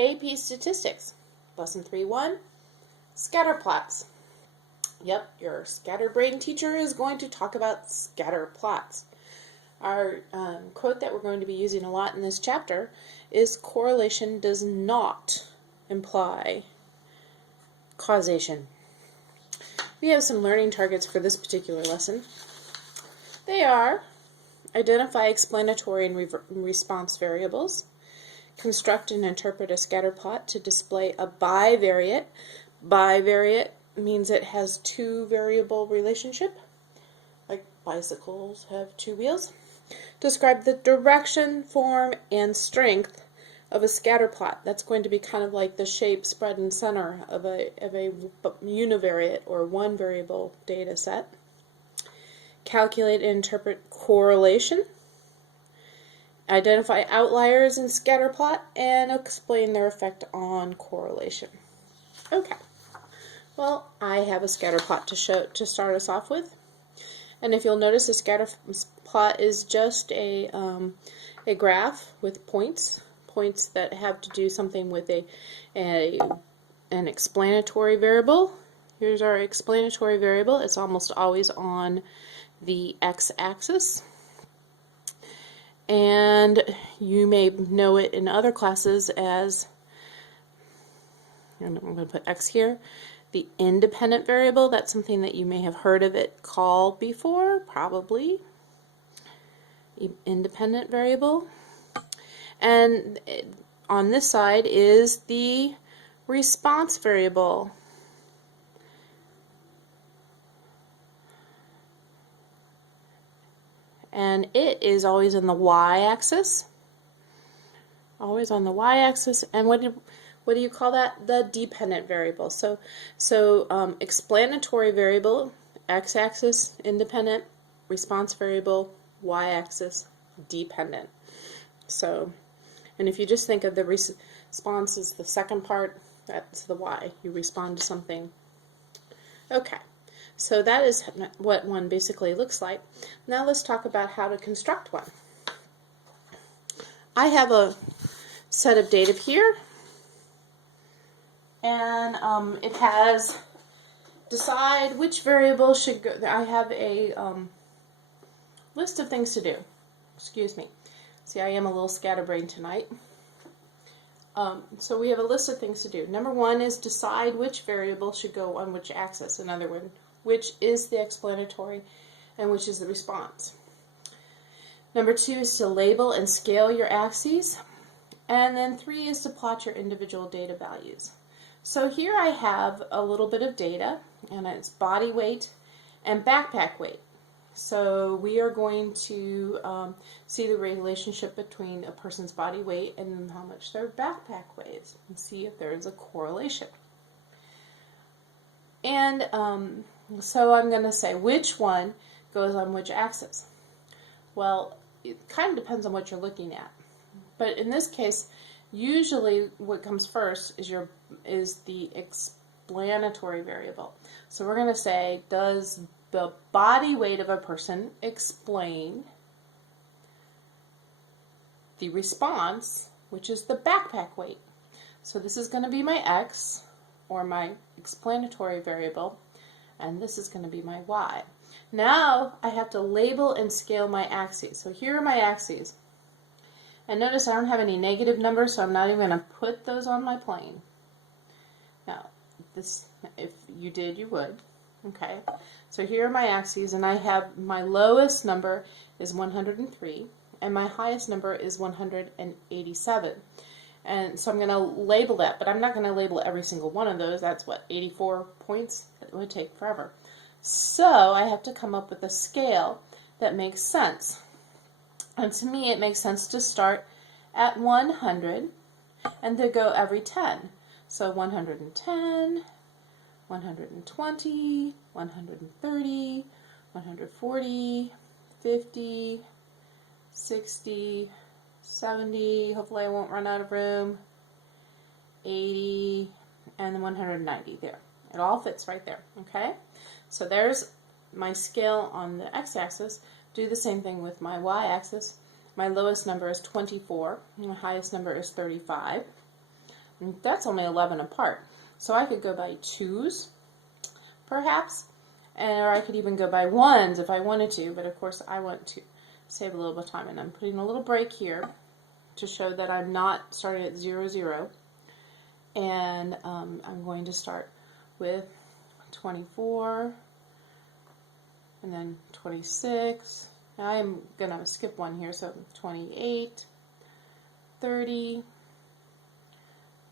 AP Statistics, Lesson 3-1, Scatter plots. Yep, your scatterbrain teacher is going to talk about scatter plots. Our quote that we're going to be using a lot in this chapter is correlation does not imply causation. We have some learning targets for this particular lesson. They are identify explanatory and response variables, construct and interpret a scatter plot to display a bivariate. Bivariate means it has two variable relationship, like bicycles have two wheels. Describe the direction, form, and strength of a scatter plot. That's going to be kind of like the shape, spread, and center of a univariate or one variable data set. Calculate and interpret correlation. Identify outliers in scatter plot and explain their effect on correlation. Okay. Well, I have a scatter plot to start us off with. And if you'll notice, a scatter plot is just a graph with points that have to do something with an explanatory variable. Here's our explanatory variable. It's almost always on the x-axis. And you may know it in other classes as, and I'm going to put x here, the independent variable. That's something that you may have heard of it called before, probably. Independent variable. And on this side is the response variable. And it is always on the y-axis. Always on the y-axis. And what do you call that? The dependent variable. So explanatory variable, x-axis, independent, response variable, y-axis, dependent. So, and if you just think of the response as the second part, that's the y. You respond to something. Okay. So that is what one basically looks like. Now let's talk about how to construct one. I have a set of data here, and it has decide which variable should go. I have a list of things to do. Excuse me. See, I am a little scatterbrained tonight. So we have a list of things to do. Number one is decide which variable should go on which axis. In other words, which is the explanatory and which is the response. Number two is to label and scale your axes. And then three is to plot your individual data values. So here I have a little bit of data, and it's body weight and backpack weight. So we are going to see the relationship between a person's body weight and how much their backpack weighs, and see if there is a correlation. And so I'm going to say which one goes on which axis. Well, it kind of depends on what you're looking at. But in this case, usually what comes first is the explanatory variable. So we're going to say, does the body weight of a person explain the response, which is the backpack weight? So this is going to be my x, or my explanatory variable, and this is going to be my y. Now I have to label and scale my axes. So here are my axes. And notice I don't have any negative numbers, so I'm not even going to put those on my plane. Now, this, if you did, you would. Okay, so here are my axes, and I have my lowest number is 103, and my highest number is 187. And so I'm going to label that, but I'm not going to label every single one of those. That's what, 84 points? It would take forever. So I have to come up with a scale that makes sense. And to me, it makes sense to start at 100 and to go every 10. So 110, 120, 130, 140, 50, 60, 70, hopefully I won't run out of room, 80, and then 190 there. It all fits right there, okay? So there's my scale on the x-axis. Do the same thing with my y-axis. My lowest number is 24, and my highest number is 35. And that's only 11 apart. So I could go by 2s, perhaps, or I could even go by 1s if I wanted to, but of course I want to save a little bit of time, and I'm putting a little break here to show that I'm not starting at 0, 0, and I'm going to start with 24, and then 26. I am going to skip one here, so 28, 30,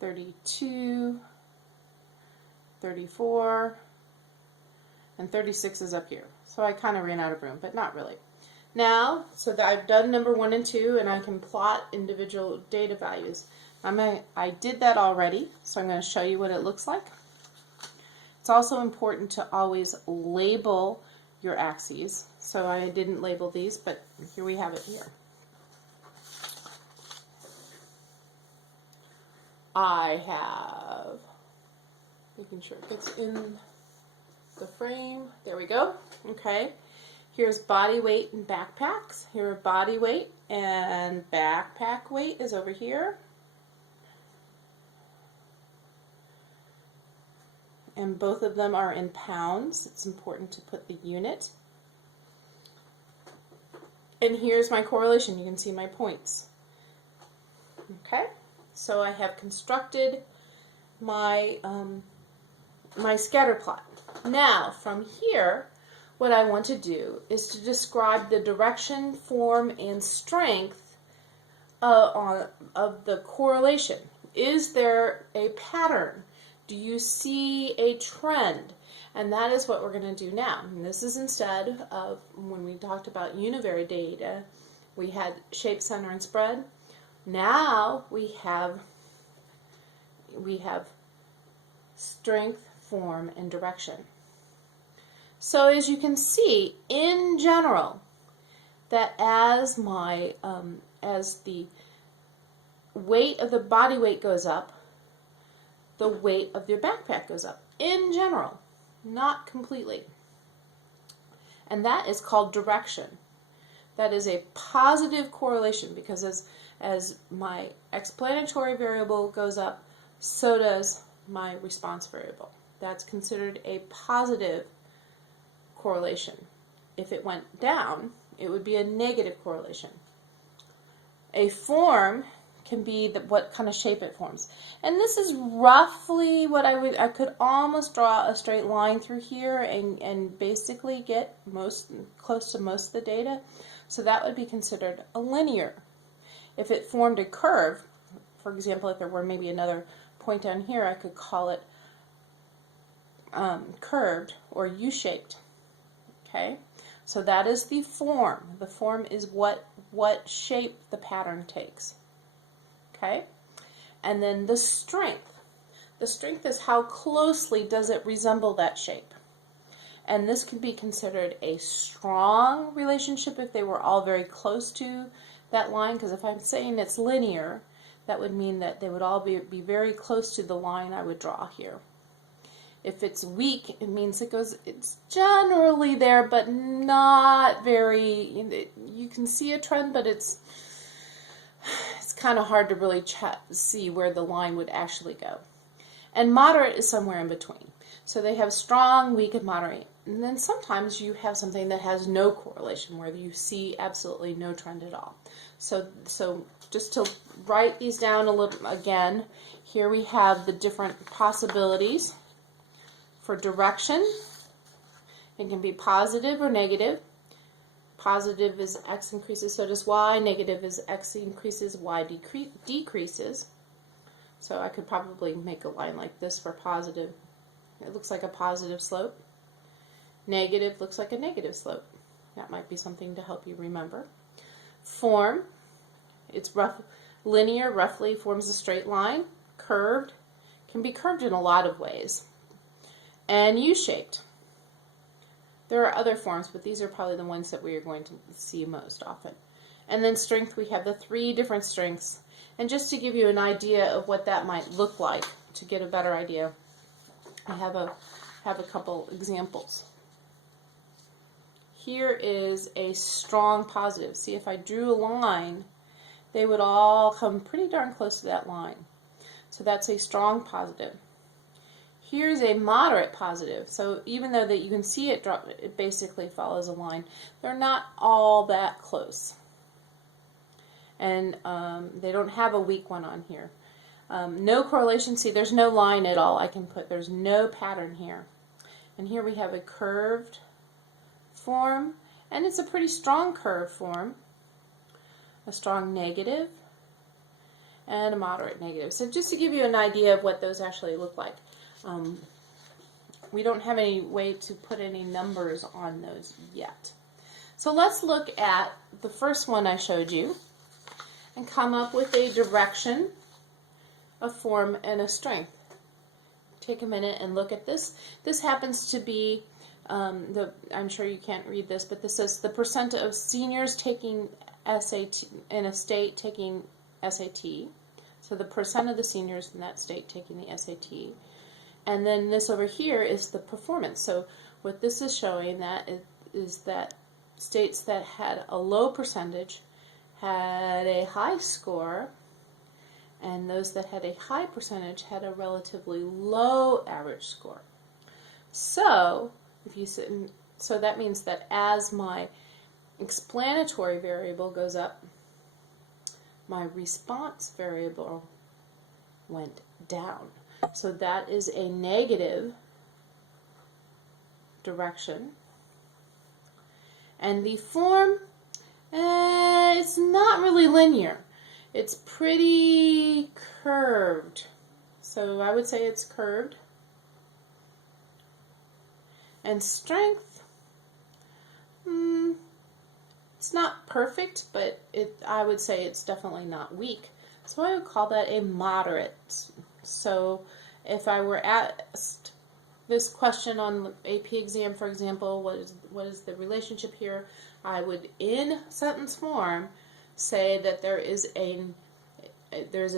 32, 34, and 36 is up here. So I kind of ran out of room, but not really. Now, so that I've done number 1 and 2, and I can plot individual data values. I did that already, so I'm going to show you what it looks like. It's also important to always label your axes. So I didn't label these, but here we have it here. I have, making sure it gets in the frame. There we go. Okay. Here's body weight and backpacks. Here body weight and backpack weight is over here. And both of them are in pounds. It's important to put the unit. And here's my correlation. You can see my points. Okay, so I have constructed my my scatter plot. Now, from here, what I want to do is to describe the direction, form, and strength of the correlation. Is there a pattern? Do you see a trend? And that is what we're going to do now. And this is instead of when we talked about univariate data, we had shape, center, and spread. Now we have strength, form, and direction. So as you can see, in general, that as the weight of the body weight goes up, the weight of your backpack goes up. In general, not completely. And that is called direction. That is a positive correlation, because as my explanatory variable goes up, so does my response variable. That's considered a positive correlation. If it went down, it would be a negative correlation. A form can be what kind of shape it forms. And this is roughly what I could almost draw a straight line through here and basically get close to most of the data. So that would be considered a linear. If it formed a curve, for example, if there were maybe another point down here, I could call it curved or U-shaped. Okay, so that is the form. The form is what shape the pattern takes. Okay, and then the strength. The strength is how closely does it resemble that shape. And this could be considered a strong relationship if they were all very close to that line, because if I'm saying it's linear, that would mean that they would all be very close to the line I would draw here. If it's weak, it means it's generally there, but not very, you can see a trend, but it's kind of hard to really see where the line would actually go. And moderate is somewhere in between. So they have strong, weak, and moderate. And then sometimes you have something that has no correlation, where you see absolutely no trend at all. So just to write these down a little again, here we have the different possibilities for direction. It can be positive or negative. Positive is x increases, so does y. Negative is x increases, y decreases. So I could probably make a line like this for positive. It looks like a positive slope. Negative looks like a negative slope. That might be something to help you remember. Form, it's linear, roughly forms a straight line. Curved, can be curved in a lot of ways. And U-shaped. There are other forms, but these are probably the ones that we are going to see most often. And then strength, we have the 3 different strengths. And just to give you an idea of what that might look like, to get a better idea, I have a couple examples. Here is a strong positive. See, if I drew a line, they would all come pretty darn close to that line. So that's a strong positive. Here's a moderate positive. So even though that you can see it drop, it basically follows a line. They're not all that close. And they don't have a weak one on here. No correlation. See, there's no line at all I can put. There's no pattern here. And here we have a curved form, and it's a pretty strong curved form. A strong negative and a moderate negative. So just to give you an idea of what those actually look like. We don't have any way to put any numbers on those yet. So let's look at the first one I showed you and come up with a direction, a form, and a strength. Take a minute and look at this. This happens to be, I'm sure you can't read this, but this says the percent of seniors taking SAT in a state taking SAT. So the percent of the seniors in that state taking the SAT. And then this over here is the performance. So what this is showing that is that states that had a low percentage had a high score, and those that had a high percentage had a relatively low average score. So so that means that as my explanatory variable goes up, my response variable went down. So that is a negative direction. And the form, it's not really linear. It's pretty curved. So I would say it's curved. And strength, it's not perfect, but I would say it's definitely not weak. So I would call that a moderate. So if I were asked this question on the AP exam, for example, what is the relationship here, I would, in sentence form, say that there's a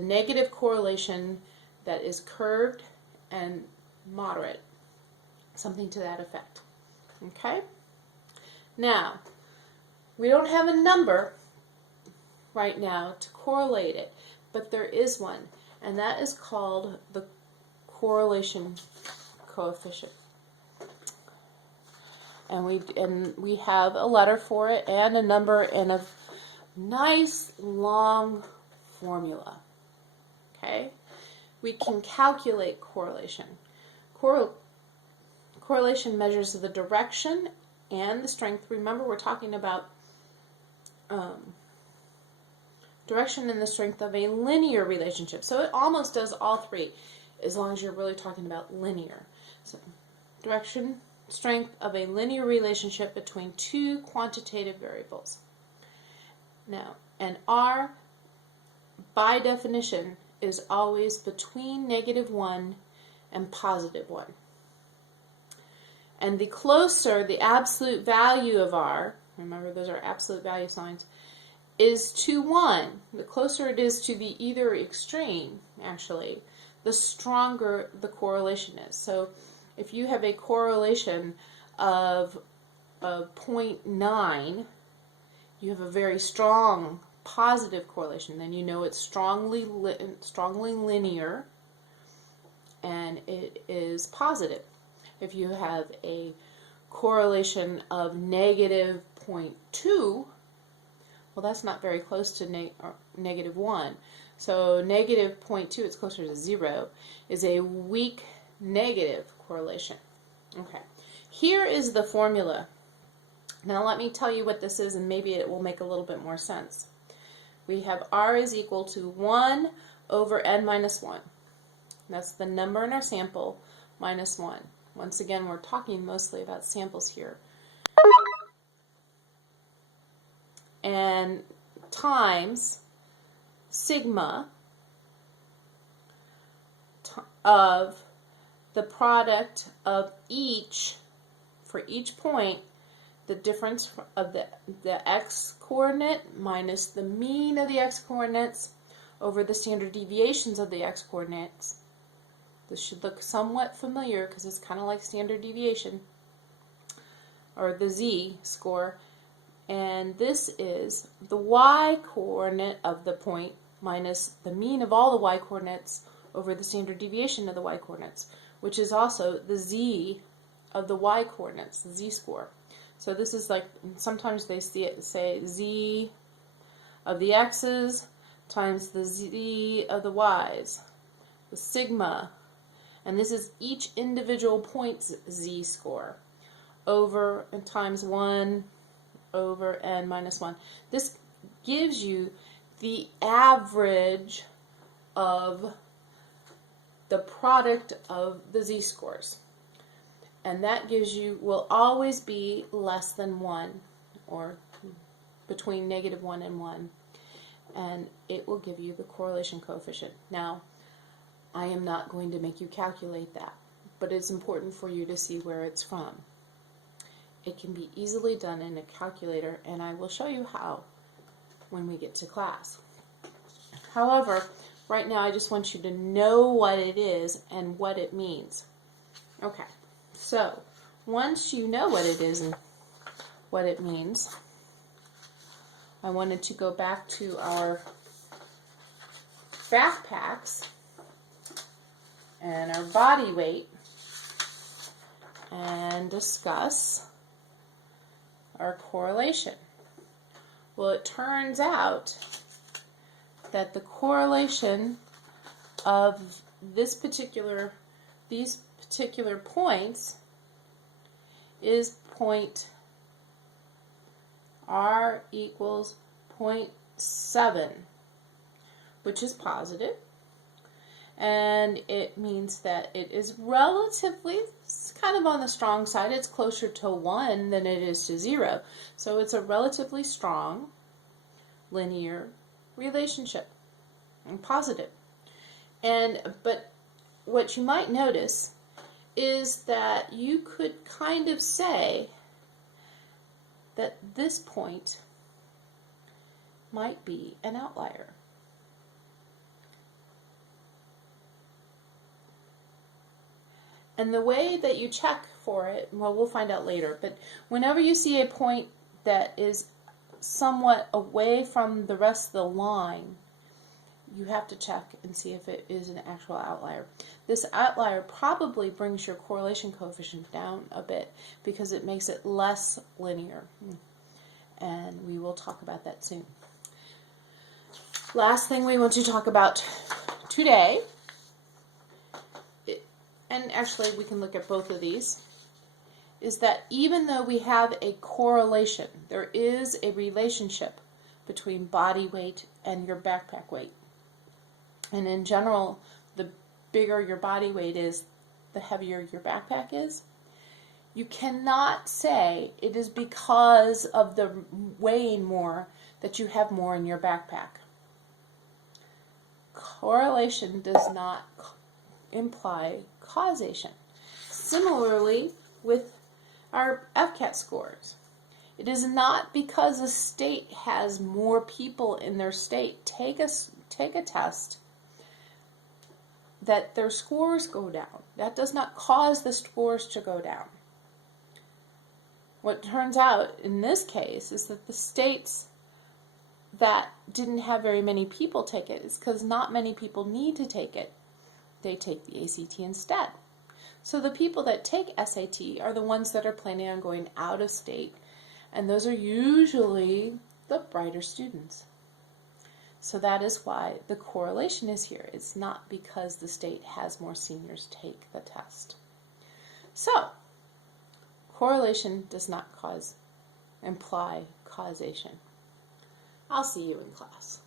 negative correlation that is curved and moderate, something to that effect. Okay? Now, we don't have a number right now to correlate it, but there is one, and that is called the correlation coefficient. And we have a letter for it and a number and a nice long formula. Okay? We can calculate correlation. Correlation measures the direction and the strength. Remember, we're talking about direction and the strength of a linear relationship. So it almost does all three, as long as you're really talking about linear. So direction, strength of a linear relationship between two quantitative variables. Now, and R, by definition, is always between -1 and +1. And the closer the absolute value of R, remember those are absolute value signs, is to 1, the closer it is to the either extreme, actually, the stronger the correlation is. So if you have a correlation of 0.9, you have a very strong positive correlation. Then you know it's strongly linear, and it is positive. If you have a correlation of -0.2, well, that's not very close to -1. So -0.2, it's closer to 0, is a weak negative correlation. Okay, here is the formula. Now let me tell you what this is, and maybe it will make a little bit more sense. We have R is equal to 1 over n minus 1. That's the number in our sample minus 1. Once again, we're talking mostly about samples here. And times sigma of the product of each, for each point, the difference of the x-coordinate minus the mean of the x-coordinates over the standard deviations of the x-coordinates. This should look somewhat familiar because it's kind of like standard deviation, or the z-score. And this is the y-coordinate of the point minus the mean of all the y-coordinates over the standard deviation of the y-coordinates, which is also the z of the y-coordinates, the z-score. So this is like, sometimes they say z of the x's times the z of the y's, the sigma, and this is each individual point's z-score, over and times 1 over n minus 1. This gives you the average of the product of the z-scores. And that gives you, will always be less than 1, or between -1 and 1. And it will give you the correlation coefficient. Now, I am not going to make you calculate that, but it's important for you to see where it's from. It can be easily done in a calculator, and I will show you how when we get to class. However, right now I just want you to know what it is and what it means. Okay, so once you know what it is and what it means, I wanted to go back to our backpacks and our body weight and discuss our correlation. Well, it turns out that the correlation of these particular points is R equals 0.7, which is positive, and it means that it is relatively, it's kind of on the strong side. It's closer to 1 than it is to 0, so it's a relatively strong linear relationship and positive. But what you might notice is that you could kind of say that this point might be an outlier. And the way that you check for it, well, we'll find out later, but whenever you see a point that is somewhat away from the rest of the line, you have to check and see if it is an actual outlier. This outlier probably brings your correlation coefficient down a bit because it makes it less linear. And we will talk about that soon. Last thing we want to talk about today, and actually we can look at both of these, is that even though we have a correlation, there is a relationship between body weight and your backpack weight. And in general, the bigger your body weight is, the heavier your backpack is. You cannot say it is because of the weighing more that you have more in your backpack. Correlation does not imply causation. Similarly with our FCAT scores. It is not because a state has more people in their state take a test that their scores go down. That does not cause the scores to go down. What turns out in this case is that the states that didn't have very many people take it is because not many people need to take it. They take the ACT instead. So the people that take SAT are the ones that are planning on going out of state, and those are usually the brighter students. So that is why the correlation is here. It's not because the state has more seniors take the test. So, correlation does not imply causation. I'll see you in class.